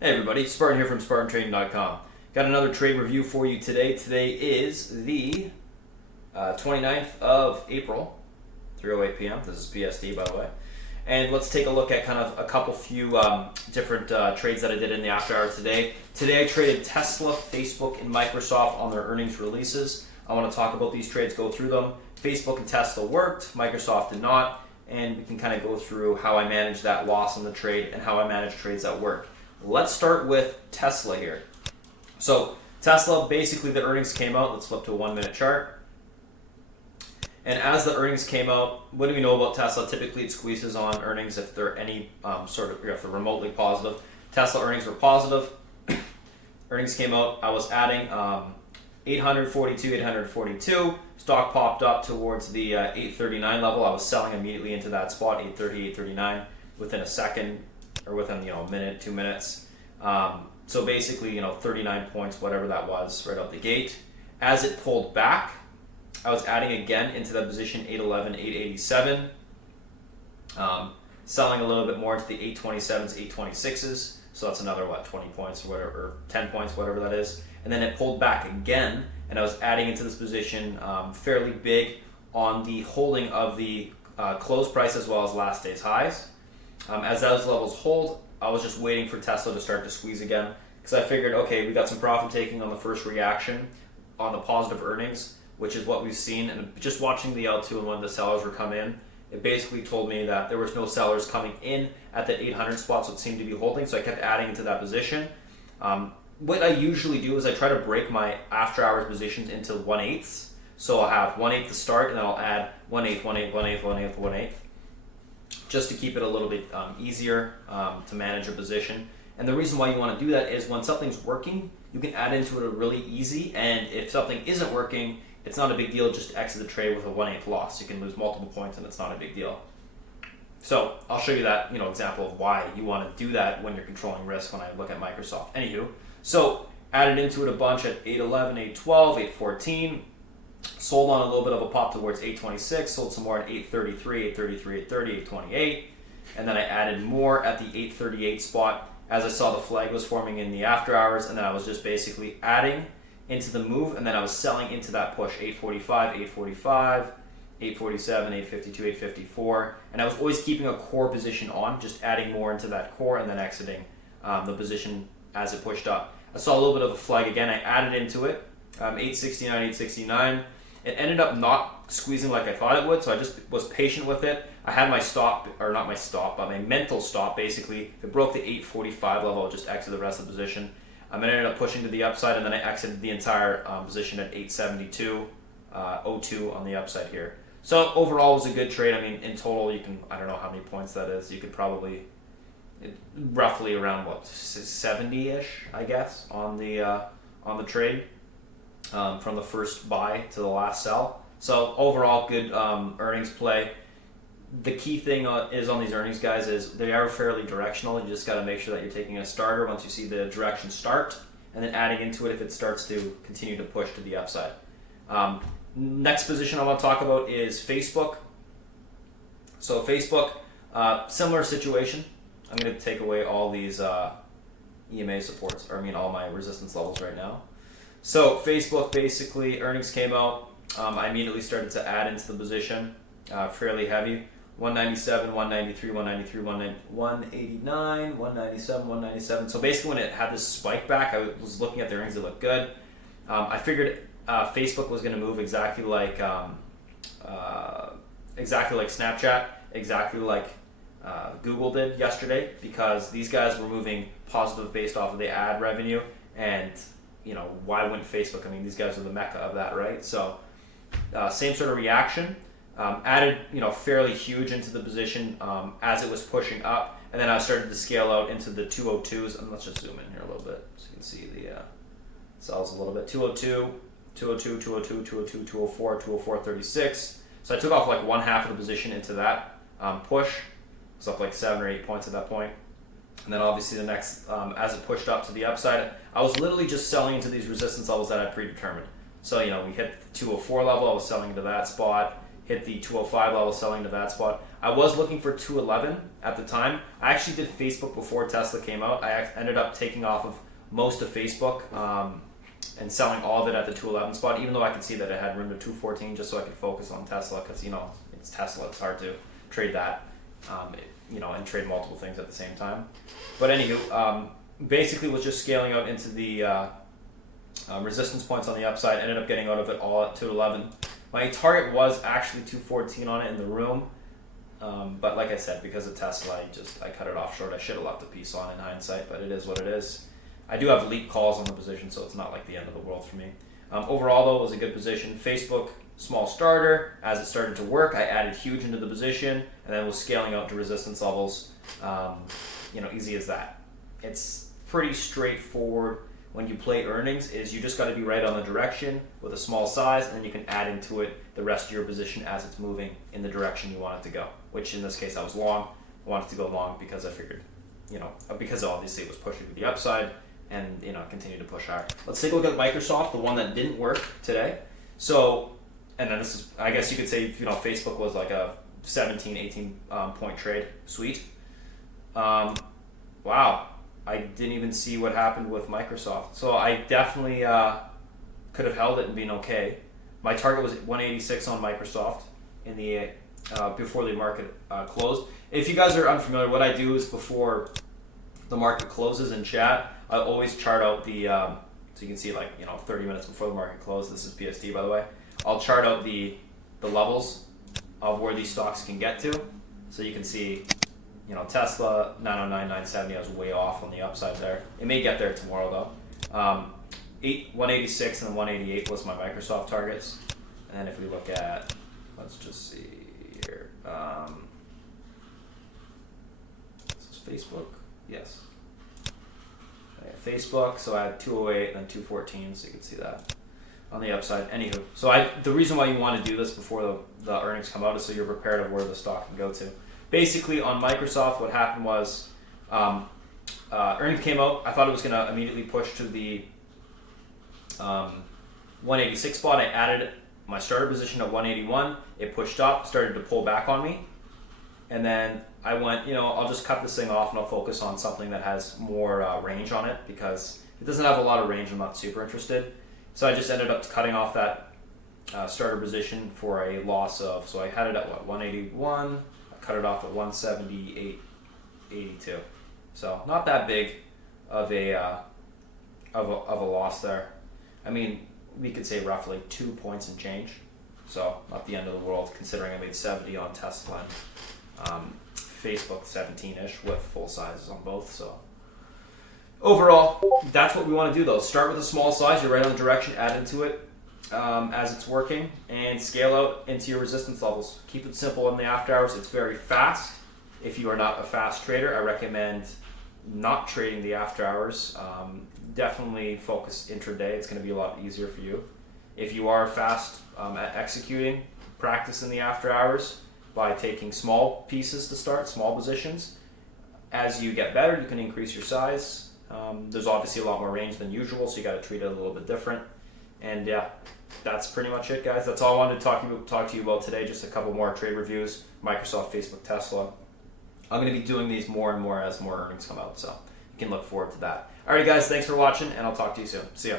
Hey everybody, Spartan here from SpartanTrading.com. Got another trade review for you today. Today is the 29th of April, 3:08 p.m. This is PST, by the way. And let's take a look at kind of a couple few different trades that I did in the after hours today. Today I traded Tesla, Facebook, and Microsoft on their earnings releases. I want to talk about these trades, go through them. Facebook and Tesla worked, Microsoft did not, and we can kind of go through how I managed that loss in the trade and how I manage trades that work. Let's start with Tesla here. So Tesla, basically the earnings came out. Let's flip to a 1 minute chart. And as the earnings came out, what do we know about Tesla? Typically it squeezes on earnings if they're any if they're remotely positive. Tesla earnings were positive. Earnings came out. I was adding 842. Stock popped up towards the 839 level. I was selling immediately into that spot, 830, 839, within a second. Or within a minute, 2 minutes. So basically 39 points, whatever that was, right out the gate. As it pulled back, I was adding again into that position 811, 887, selling a little bit more into the 827s, 826s. So that's another 20 points or whatever, or 10 points, whatever that is. And then it pulled back again, and I was adding into this position fairly big on the holding of the close price as well as last day's highs. As those levels hold, I was just waiting for Tesla to start to squeeze again because I figured, okay, we got some profit taking on the first reaction on the positive earnings, which is what we've seen. And just watching the L2 and when the sellers were come in, it basically told me that there was no sellers coming in at the 800 spot, so it seemed to be holding. So I kept adding into that position. What I usually do is I try to break my after hours positions into 1/8. So I'll have 1/8 to start, and then I'll add 1/8, 1/8, 1/8, 1/8, 1/8. Just to keep it a little bit easier to manage a position. And the reason why you want to do that is when something's working, you can add into it really easy, and if something isn't working, it's not a big deal just to exit the trade with a 1/8 loss. You can lose multiple points and it's not a big deal. So I'll show you that example of why you want to do that when you're controlling risk when I look at Microsoft. Anywho, so added into it a bunch at 811, 812, 814. Sold on a little bit of a pop towards 826, sold some more at 833, 833, 830, 828, and then I added more at the 838 spot as I saw the flag was forming in the after hours, and then I was just basically adding into the move, and then I was selling into that push, 845, 845, 847, 852, 854, and I was always keeping a core position on, just adding more into that core and then exiting the position as it pushed up. I saw a little bit of a flag again, I added into it, 869, 869. It ended up not squeezing like I thought it would, so I just was patient with it. I had my stop, or not my stop, but my mental stop basically. If it broke the 845 level, I'll just exit the rest of the position. It ended up pushing to the upside, and then I exited the entire position at 872.02 on the upside here. So overall, it was a good trade. I mean, in total, you can, I don't know how many points that is. You could probably, roughly around, 70-ish, I guess, on the trade. From the first buy to the last sell. So overall, good earnings play. The key thing is on these earnings, guys, is they are fairly directional. You just got to make sure that you're taking a starter once you see the direction start, and then adding into it if it starts to continue to push to the upside. Next position I want to talk about is Facebook. So Facebook, similar situation. I'm going to take away all these EMA supports, all my resistance levels right now. So Facebook, basically, earnings came out. I immediately started to add into the position, fairly heavy. 197, 193, 193, 189, 197, 197. So basically, when it had this spike back, I was looking at the earnings; it looked good. I figured Facebook was going to move exactly like Snapchat, exactly like Google did yesterday, because these guys were moving positive based off of the ad revenue and. Why wouldn't Facebook? I mean, these guys are the mecca of that, right? So, same sort of reaction. Added, fairly huge into the position as it was pushing up, and then I started to scale out into the 202s. And let's just zoom in here a little bit so you can see the cells a little bit. 202, 202, 202, 202, 204, 204, 36. So I took off like one half of the position into that push. It was up like 7 or 8 points at that point. And then obviously the next, as it pushed up to the upside, I was literally just selling into these resistance levels that I predetermined. So, we hit the 204 level, I was selling to that spot. Hit the 205 level, selling to that spot. I was looking for 211 at the time. I actually did Facebook before Tesla came out. I ended up taking off of most of Facebook and selling all of it at the 211 spot, even though I could see that it had room to 214, just so I could focus on Tesla, because it's Tesla. It's hard to trade that, and trade multiple things at the same time. But anywho, basically was just scaling out into the resistance points on the upside. Ended up getting out of it all at 211. My target was actually 214 on it in the room, but like I said, because of Tesla, I cut it off short. I should have left a piece on in hindsight, but it is what it is. I do have leap calls on the position, so it's not like the end of the world for me. Overall, though, it was a good position. Facebook, small starter. As it started to work, I added huge into the position, and then was scaling out to resistance levels. Easy as that. It's pretty straightforward. When you play earnings, is you just got to be right on the direction with a small size, and then you can add into it the rest of your position as it's moving in the direction you want it to go, which in this case I was long. I wanted to go long because I figured, because obviously it was pushing to the upside and, continued to push higher. Let's take a look at Microsoft, the one that didn't work today. So, and then this is, I guess you could say, Facebook was like a 17, 18 point trade. Sweet. Wow. I didn't even see what happened with Microsoft. So I definitely could have held it and been okay. My target was 186 on Microsoft in the before the market closed. If you guys are unfamiliar, what I do is before the market closes in chat, I always chart out the, so you can see 30 minutes before the market closed. This is PST, by the way. I'll chart out the levels of where these stocks can get to. So you can see, Tesla, 909, 970, I was way off on the upside there. It may get there tomorrow, though. 186 and 188 was my Microsoft targets. And then if we look at, let's just see here. This is Facebook. Yes. Facebook, so I had 208 and then 214, so you can see that on the upside. Anywho, so the reason why you want to do this before the earnings come out is so you're prepared of where the stock can go to. Basically, on Microsoft, what happened was earnings came out. I thought it was going to immediately push to the 186 spot. I added my starter position at 181. It pushed up, started to pull back on me. And then I went, I'll just cut this thing off and I'll focus on something that has more range on it, because it doesn't have a lot of range. I'm not super interested. So I just ended up cutting off that starter position for a loss of, so I had it at 181. Cut it off at 178.82. So not that big of a loss there. I mean, we could say roughly 2 points and change. So not the end of the world, considering I made 70 on Tesla and Facebook 17-ish with full sizes on both. So overall, that's what we want to do though. Start with a small size. You're right on the direction. Add into it as it's working, and scale out into your resistance levels. Keep it simple in the after hours. It's very fast. If you are not a fast trader, I recommend not trading the after hours. Definitely focus intraday. It's going to be a lot easier for you. If you are fast at executing, practice in the after hours by taking small pieces to start, small positions. As you get better, you can increase your size. There's obviously a lot more range than usual, so you got to treat it a little bit different. And yeah, that's pretty much it, guys. That's all I wanted to talk to you about today. Just a couple more trade reviews: Microsoft, Facebook, Tesla. I'm going to be doing these more and more as more earnings come out, so you can look forward to that. Alrighty, guys, thanks for watching, and I'll talk to you soon. See ya.